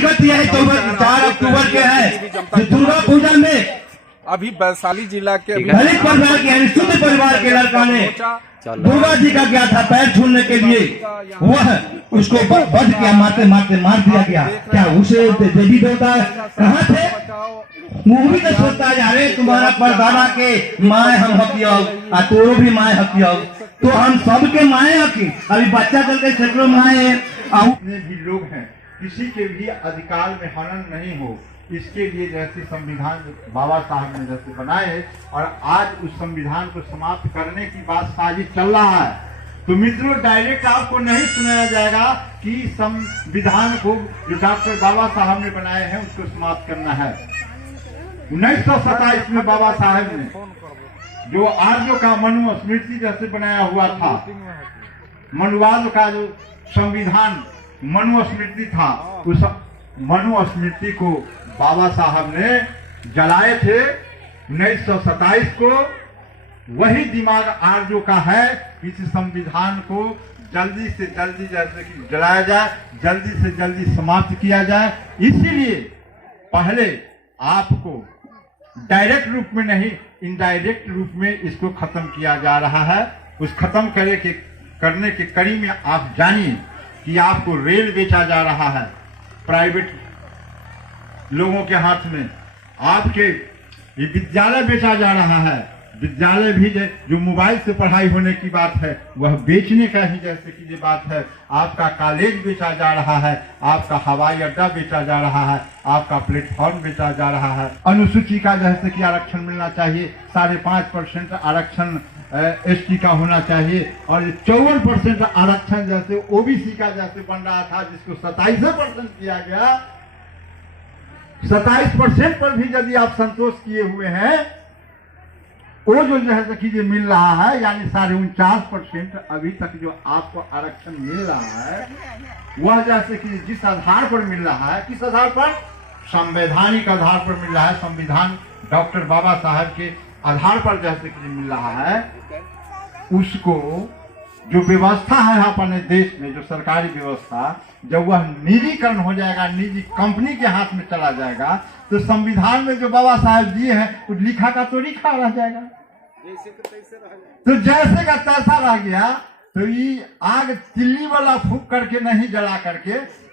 हकीकत यह है 4 अक्टूबर के है कि दुर्गा पूजा में अभी वैशाली जिला के दलित परिवार के यानी शुद्ध परिवार के लड़का ने दुर्गा जी का गया था पैर छूने के लिए, वह उसको वध किया, मारते मारते मार दिया गया। क्या उसे देवी देवता कहाँ थे? वो भी तो सोचता है अरे तुम्हारा परदादा के माए हम हकियो और तोरो भी माए हकियो, तो हम सबके माए हकी। अभी बच्चा चल के सैकड़ों माए भी लोग हैं, किसी के भी अधिकार में हनन नहीं हो, इसके लिए जैसे संविधान बाबा साहब ने जैसे बनाए और आज उस संविधान को समाप्त करने की बात साजिश चल रहा है। तो मित्रों, डायरेक्ट आपको नहीं सुनाया जाएगा कि संविधान को जो डॉक्टर बाबा साहब ने बनाए हैं उसको समाप्त करना है। 1927 में बाबा साहब ने जो आर्यों का मनु स्मृति जैसे बनाया हुआ था, मनुवाद का जो संविधान मनु स्मृति था, उस मनु स्मृति को बाबा साहब ने जलाए थे 1927 को। वही दिमाग आर्यों का है कि इस संविधान को जल्दी से जल्दी जैसे कि जलाया जाए, जल्दी से जल्दी समाप्त किया जाए। इसीलिए पहले आपको डायरेक्ट रूप में नहीं, इनडायरेक्ट रूप में इसको खत्म किया जा रहा है। उस खत्म करने के कड़ी में आप जानिए कि आपको रेल बेचा जा रहा है प्राइवेट लोगों के हाथ में, आपके ये विद्यालय बेचा जा रहा है। विद्यालय भी जो मोबाइल से पढ़ाई होने की बात है वह बेचने का ही जैसे कि ये बात है। आपका कॉलेज बेचा जा रहा है, आपका हवाई अड्डा बेचा जा रहा है, आपका प्लेटफॉर्म बेचा जा रहा है। अनुसूची का जैसे कि आरक्षण मिलना चाहिए, 5.5% आरक्षण एसटी का होना चाहिए, और 54% आरक्षण जैसे ओबीसी का जैसे बन रहा था जिसको 27% किया गया। 27% पर भी यदि आप संतोष किए हुए हैं, वो जो जैसे कि ये मिल रहा है यानी 49.5% अभी तक जो आपको आरक्षण मिल रहा है वह जैसे कि जिस आधार पर मिल रहा है, किस आधार पर? संवैधानिक आधार पर मिल रहा है। संविधान डॉक्टर बाबा साहब के आधार पर जैसे कि मिल रहा है, उसको जो व्यवस्था है अपने देश में, जो सरकारी व्यवस्था, जब वह निजीकरण हो जाएगा, निजी कंपनी के हाथ में चला जाएगा, तो संविधान में जो बाबा साहब दिए हैं वो लिखा का तो लिखा रह जाएगा, तो जैसे का तैसा रह गया। तो ये आग तिल्ली वाला फूक करके नहीं जला करके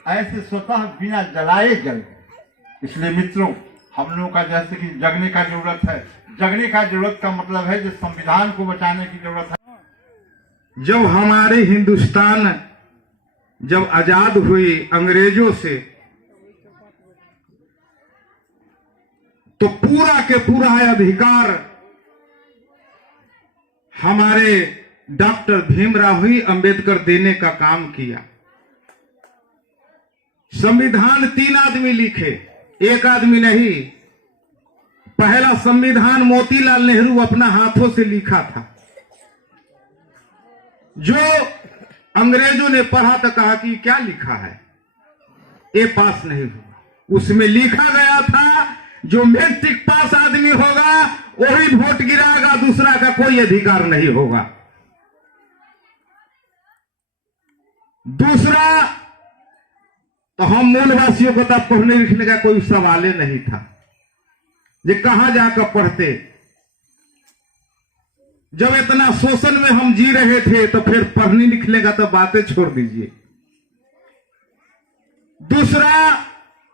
ऐसे स्वतः बिना जलाए जल। इसलिए मित्रों, हम लोगों का जैसे कि जगने का जरूरत है। जगने का जरूरत का मतलब है जो संविधान को बचाने की जरूरत है। जब हमारे हिंदुस्तान जब आजाद हुई अंग्रेजों से, तो पूरा के पूरा अधिकार हमारे डॉक्टर भीमराव अंबेडकर देने का काम किया। संविधान 3 आदमी लिखे, एक आदमी नहीं। पहला संविधान मोतीलाल नेहरू अपना हाथों से लिखा था। जो अंग्रेजों ने पढ़ा तो कहा कि क्या लिखा है, ये पास नहीं हुआ। उसमें लिखा गया था जो मैट्रिक पास आदमी होगा वही वोट गिराएगा, दूसरा का कोई अधिकार नहीं होगा। दूसरा, तो हम मूलवासियों को तब पढ़ने लिखने का कोई सवाल ही नहीं था। ये कहां जाकर पढ़ते? जब इतना शोषण में हम जी रहे थे तो फिर पढ़ने लिखने का तो बातें छोड़ दीजिए। दूसरा,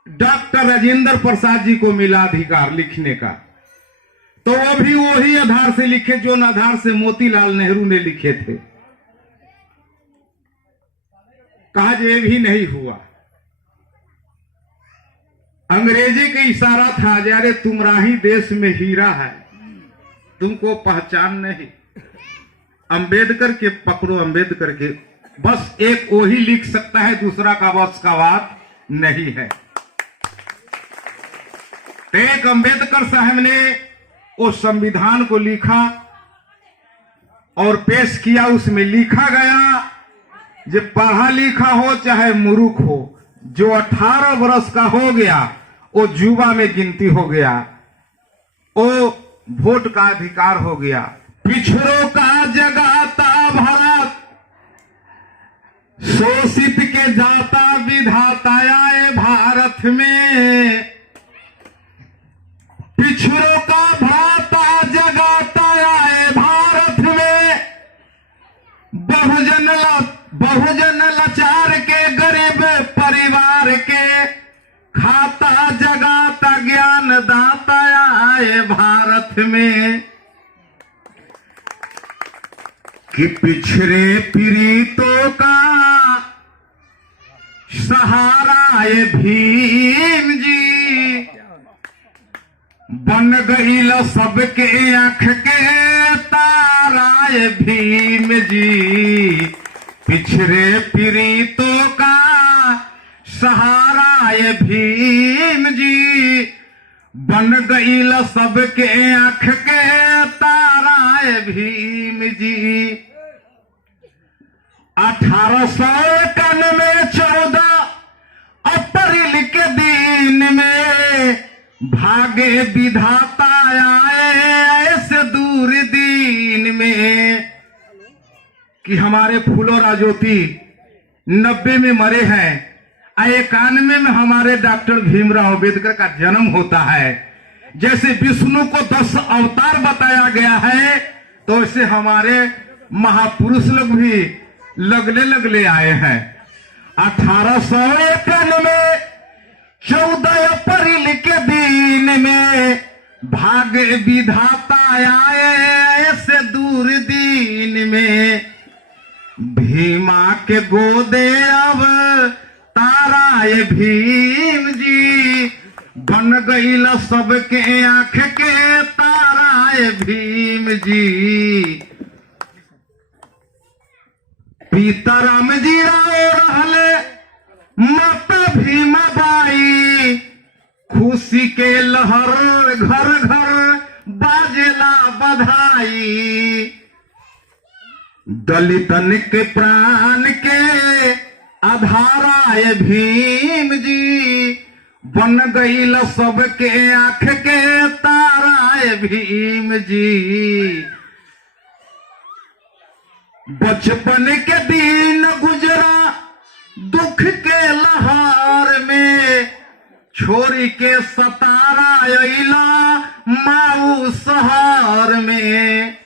डॉक्टर राजेंद्र प्रसाद जी को मिला अधिकार लिखने का, तो वो भी वही आधार से लिखे जो आधार से मोतीलाल नेहरू ने लिखे थे। कहा ये भी नहीं हुआ। अंग्रेजी का इशारा था, यारे तुम्हारा ही देश में हीरा है, तुमको पहचान नहीं, अंबेडकर के पकड़ो, अंबेडकर के। बस एक वही लिख सकता है, दूसरा का बस का बात नहीं है। एक अंबेडकर साहब ने उस संविधान को लिखा और पेश किया। उसमें लिखा गया जो पढ़ा लिखा हो चाहे मूर्ख हो, जो 18 वर्ष का हो गया वो युवा में गिनती हो गया, वो वोट का अधिकार हो गया। पिछड़ों का जगाता भारत, शोषित के जाता विधाता आए भारत, साथ में, पिछड़ों का भ्राता जगाता आए भारत में, बहुजन लाचार के गरीब परिवार के, खाता जगाता ज्ञान दाता आए भारत में। कि पिछड़े पीड़ितों का सहारा ये भीम जी, बन गई ल सबके आंख के तारा ये भीम जी। पिछड़े पीड़ितों का सहारा ये भीम जी, बन गई ल सबके आंख के तारा ये भीम जी। 1891 14 अप्रैल के दिन में, भागे विधाता आए ऐसे दूर दिन में। कि हमारे फूलो राजोती 90 में मरे हैं, 91 में हमारे डॉक्टर भीमराव अंबेडकर का जन्म होता है। जैसे विष्णु को 10 अवतार बताया गया है, तो ऐसे हमारे महापुरुष लोग भी लगले आए हैं। 1891 14 अप्रैल के दिन में, भाग्य विधाता आए ऐसे दूर दिन में। भीमा के गोदे अब तारा ये भीम जी, बन गई ल सबके आंख के तारा ये भीम जी। पीताराम जी राव रहले माता भीमा बाई, खुशी के लहर घर घर बाजेला बधाई। दलितन के प्राण के आधारा ये भीम जी, बन गई ल सबके आंख के तारा ये भीम जी। बचपन के दिन गुजरा दुख के लहार में, छोरी के सतारा अइला माऊ शहर में।